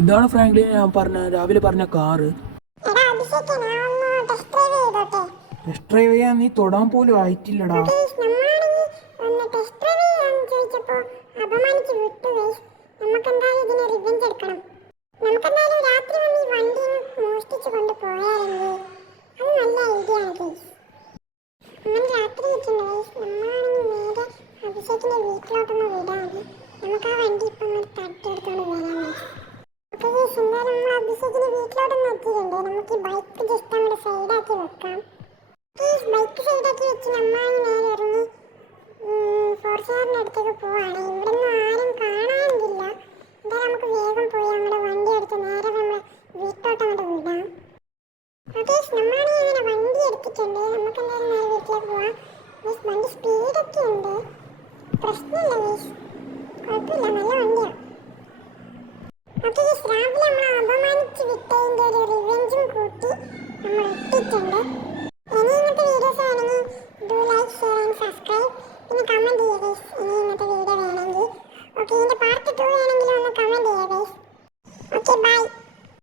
ഇതാണ് ഫ്രാങ്ക്ലിൻ ഞാൻ രാവിലെ പറഞ്ഞ കാറ്. ടെസ്റ്റ് ഡ്രൈവ് ചെയ്യാൻ നീ തൊടാൻ പോലും ആയിട്ടില്ലടാ. അഭിഷേകിന്റെ വീട്ടിലോട്ടൊന്ന് വിടാതെ നമുക്ക് ആ വണ്ടി ഇപ്പം തട്ടിയെടുത്തോണ്ട് വരാം. എന്തായാലും നമ്മൾ അഭിഷേകിന്റെ വീട്ടിലോട്ടൊന്ന് എത്തിയിട്ടുണ്ട്. നമുക്ക് ഈ ബൈക്ക് ജസ്റ്റ് നമ്മുടെ സൈഡാക്കി വെക്കാം. ബൈക്ക് സൈഡാക്കി വെച്ച് നമ്മൾ നേരെ ഇറങ്ങി ഫോർച്യൂണറിന്റെ അടുത്തേക്ക് പോവാണ്. ഇവിടെ ഒന്നും ആരും കാണാനില്ല. എന്തായാലും നമുക്ക് വേഗം പോയി നമ്മുടെ വണ്ടി എടുത്ത് നേരെ നമ്മുടെ വീട്ടിലോട്ട് അങ്ങോട്ട് വിടാം. നമ്മളാണെങ്കിൽ അങ്ങനെ വണ്ടി എടുത്തിട്ടുണ്ട്. നമുക്ക് എന്തായാലും നേരെ വീട്ടിലേക്ക് പോവാം. വണ്ടി സ്പീഡൊക്കെ ഉണ്ട്, പ്രശ്നമില്ല ഗൈസ്, കുഴപ്പമില്ല, നല്ല വണ്ടിയാണ്. ഓക്കെ ഗൈസ്, രാവിലെ നമ്മൾ അപമാനിച്ച് വിട്ടതിൻ്റെ ഒരു റിവെഞ്ചും കൂട്ടി നമ്മൾ ഇട്ടിട്ടുണ്ട്.